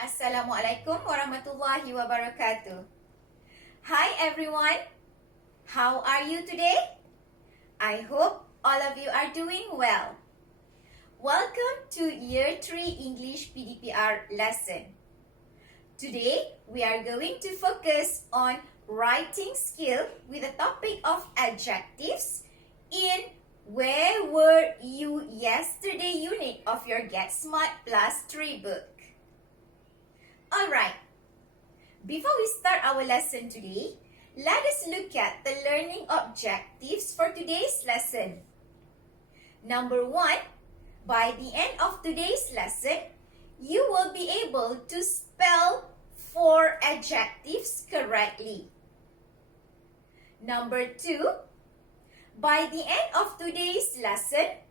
Assalamualaikum warahmatullahi wabarakatuh. Hi everyone, how are you today? I hope all of you are doing well. Welcome to Year 3 English PDPR lesson. Today we are going to focus on writing skill with the topic of adjectives in Where Were You Yesterday unit of your Get Smart Plus 3 book. Alright, before we start our lesson today, let us look at the learning objectives for today's lesson. Number 1, by the end of today's lesson, you will be able to spell 4 adjectives correctly. Number 2, by the end of today's lesson,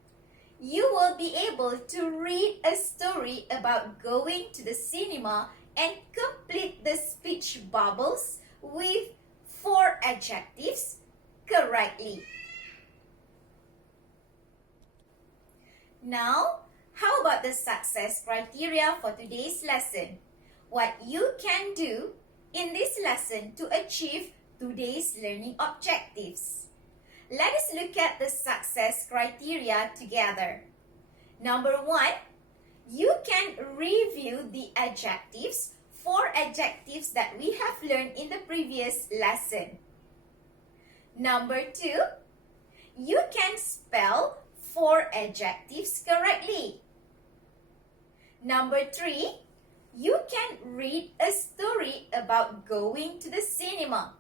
you will be able to read a story about going to the cinema and complete the speech bubbles with 4 adjectives correctly. Now, how about the success criteria for today's lesson? What you can do in this lesson to achieve today's learning objectives. Let us look at the success criteria together. Number 1, you can review the adjectives, 4 adjectives that we have learned in the previous lesson. Number 2, you can spell 4 adjectives correctly. Number 3, you can read a story about going to the cinema.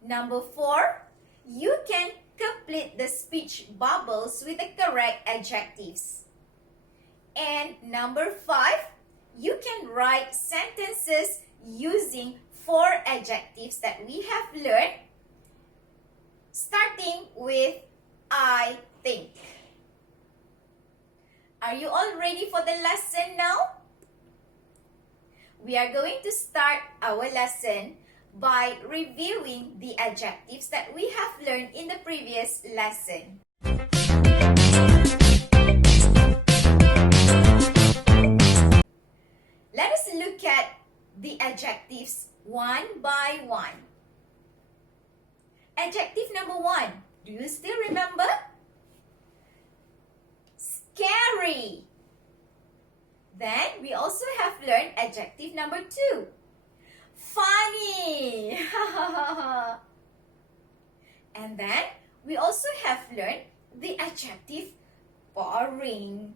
Number 4, you can complete the speech bubbles with the correct adjectives. And number 5, you can write sentences using 4 adjectives that we have learned, starting with I think. Are you all ready for the lesson now? We are going to start our lesson by reviewing the adjectives that we have learned in the previous lesson. Let us look at the adjectives one by one. Adjective number 1. Do you still remember? Scary. Then we also have learned adjective number 2. Funny. And then we also have learned the adjective boring.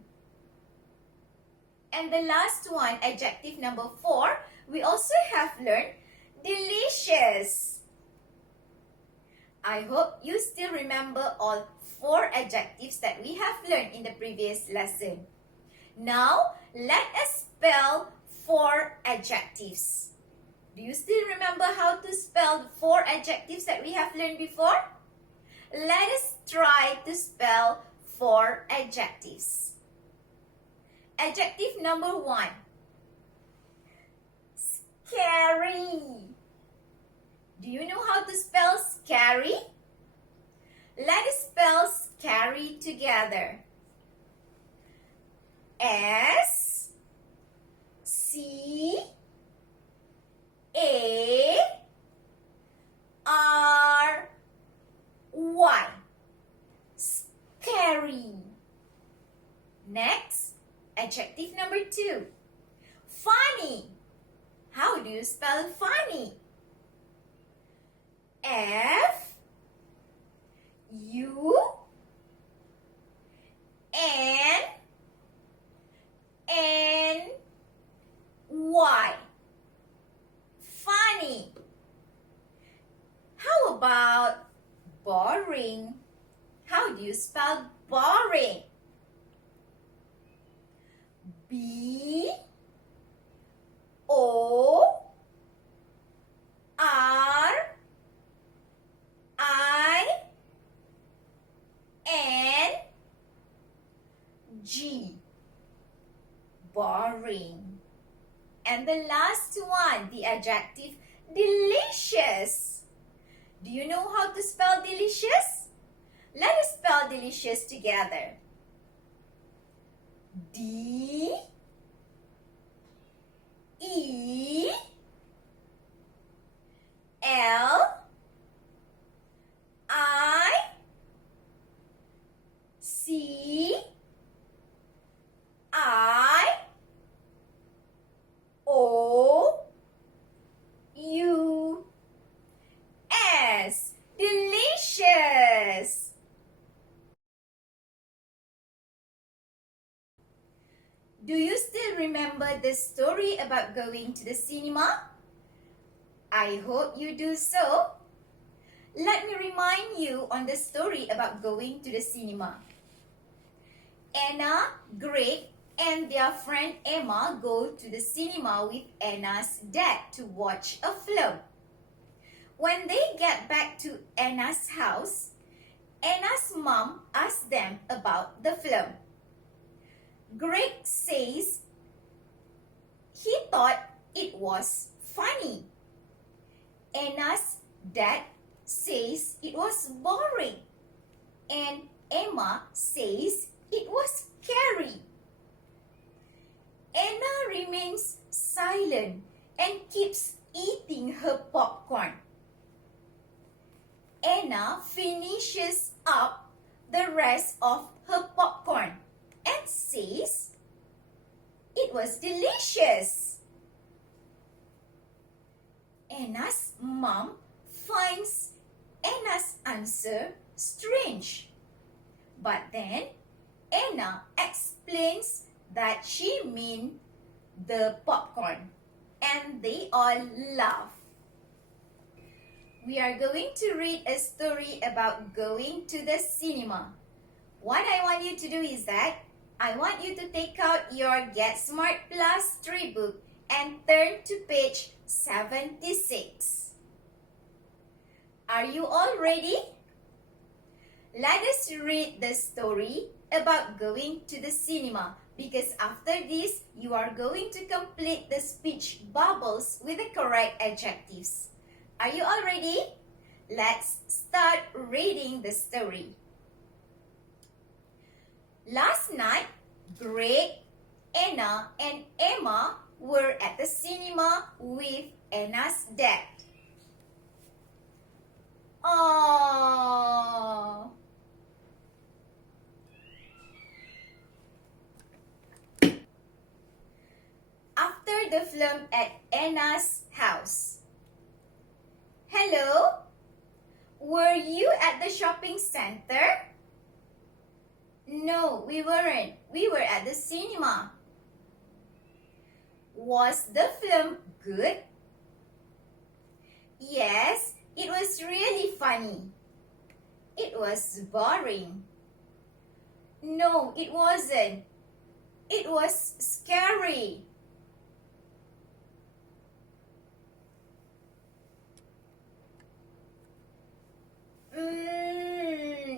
And the last one, adjective number 4, we also have learned delicious. I hope you still remember all 4 adjectives that we have learned in the previous lesson. Now, let us spell 4 adjectives. Do you still remember how to spell the 4 adjectives that we have learned before? Let us try to spell 4 adjectives. Adjective number 1. Scary. Do you know how to spell scary? Let us spell scary together. S C A R Y. Scary. Next, adjective number 2. Funny. How do you spell funny? F U N Y. Funny. How about boring? How do you spell boring? B O R I N G. Boring. And the last one, the adjective delicious. Do you know how to spell delicious? Let us spell delicious together. D still remember the story about going to the cinema? I hope you do so. Let me remind you on the story about going to the cinema. Anna, Greg, and their friend Emma go to the cinema with Anna's dad to watch a film. When they get back to Anna's house, Anna's mom asks them about the film. Greg says he thought it was funny. Anna's dad says it was boring. And Emma says it was scary. Anna remains silent and keeps eating her popcorn. Anna finishes up the rest of her popcorn and says it was delicious. Anna's mom finds Anna's answer strange. But then Anna explains that she meant the popcorn and they all laugh. We are going to read a story about going to the cinema. What I want you to do is that I want you to take out your Get Smart Plus 3 book and turn to page 76. Are you all ready? Let us read the story about going to the cinema, because after this, you are going to complete the speech bubbles with the correct adjectives. Are you all ready? Let's start reading the story. Last night, Greg, Anna, and Emma were at the cinema with Anna's dad. Aww. After the film at Anna's house. Hello? Were you at the shopping center? No, we weren't. We were at the cinema. Was the film good? Yes, it was really funny. It was boring. No, it wasn't. It was scary.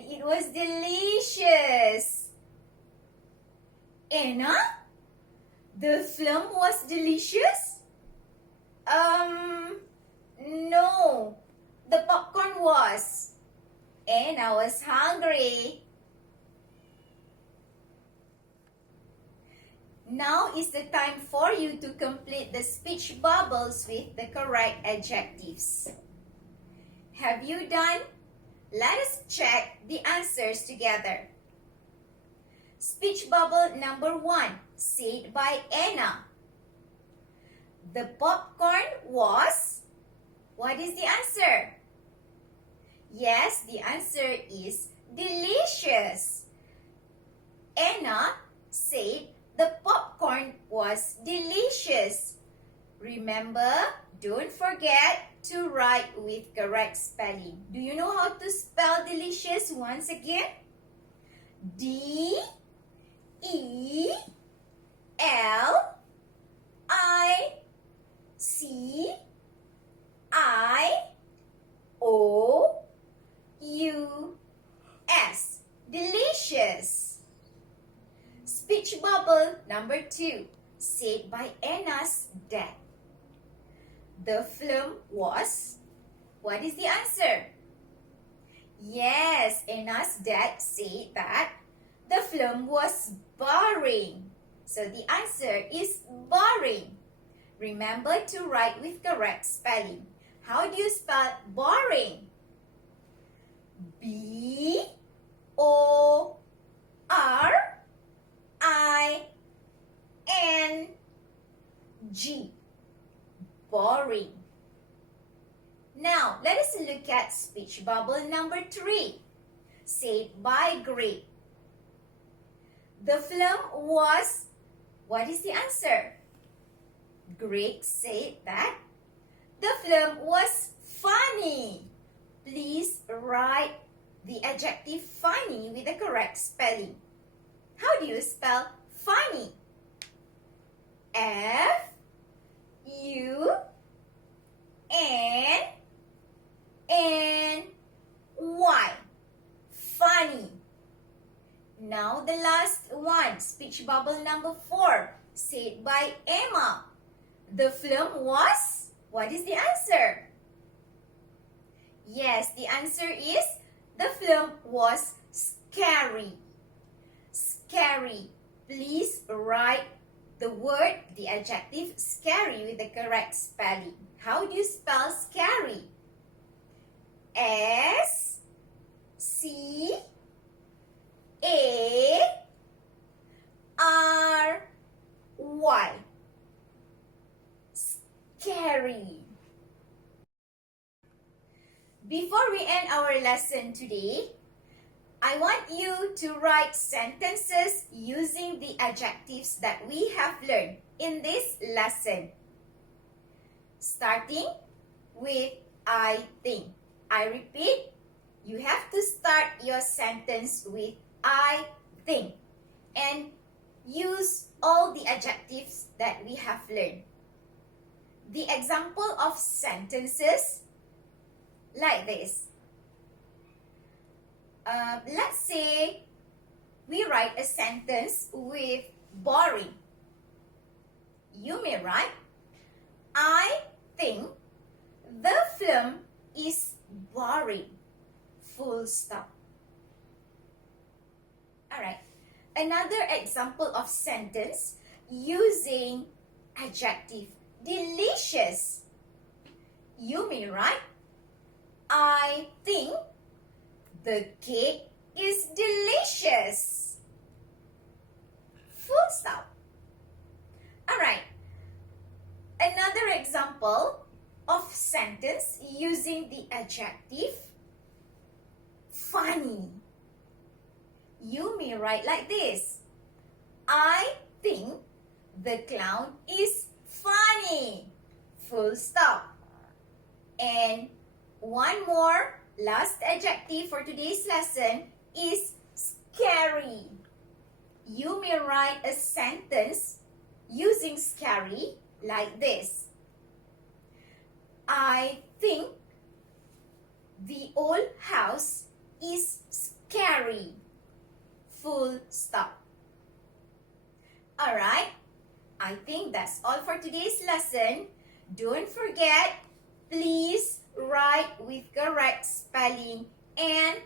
It was delicious. Anna, the film was delicious? No, the popcorn was. And I was hungry. Now is the time for you to complete the speech bubbles with the correct adjectives. Have you done? Let us check the answers together. Speech bubble number 1, said by Anna. The popcorn was... What is the answer? Yes, the answer is delicious. Anna said the popcorn was delicious. Remember, don't forget to write with correct spelling. Do you know how to spell delicious once again? D-E-L-I-C-I-O-U-S. Delicious. Speech bubble number 2, said by Anna's dad. The film was... What is the answer? Yes, Anna's dad said that the film was boring. So the answer is boring. Remember to write with correct spelling. How do you spell boring? B-O-R-I-N-G. Boring. Now, let us look at speech bubble number 3, said by Greg. The film was What is the answer? Greg said that the film was funny. Please write the adjective funny with the correct spelling. How do you spell funny? F-U-N-N-Y. Funny. Now the last one, speech bubble number 4, said by Emma. The film was, what is the answer? Yes, the answer is, the film was scary. Scary. Please write the word, the adjective scary with the correct spelling. How do you spell scary? S-C-A-R-Y. Scary. Before we end our lesson today, I want you to write sentences using the adjectives that we have learned in this lesson. Starting with I think. I repeat, you have to start your sentence with I think and use all the adjectives that we have learned. The example of sentences like this. Let's say we write a sentence with boring. You may write, I think the film is boring. Full stop. Alright. Another example of sentence using adjective delicious. You may write, I think the cake is delicious. Full stop. Alright. Another example of sentence using the adjective funny. You may write like this. I think the clown is funny. Full stop. And one more last adjective for today's lesson is scary. You may write a sentence using scary like this. I think the old house is scary. Full stop. Alright, I think that's all for today's lesson. Don't forget, please write with correct spelling and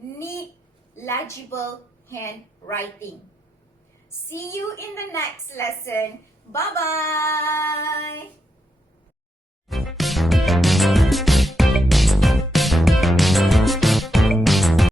neat, legible handwriting. See you in the next lesson. Bye-bye!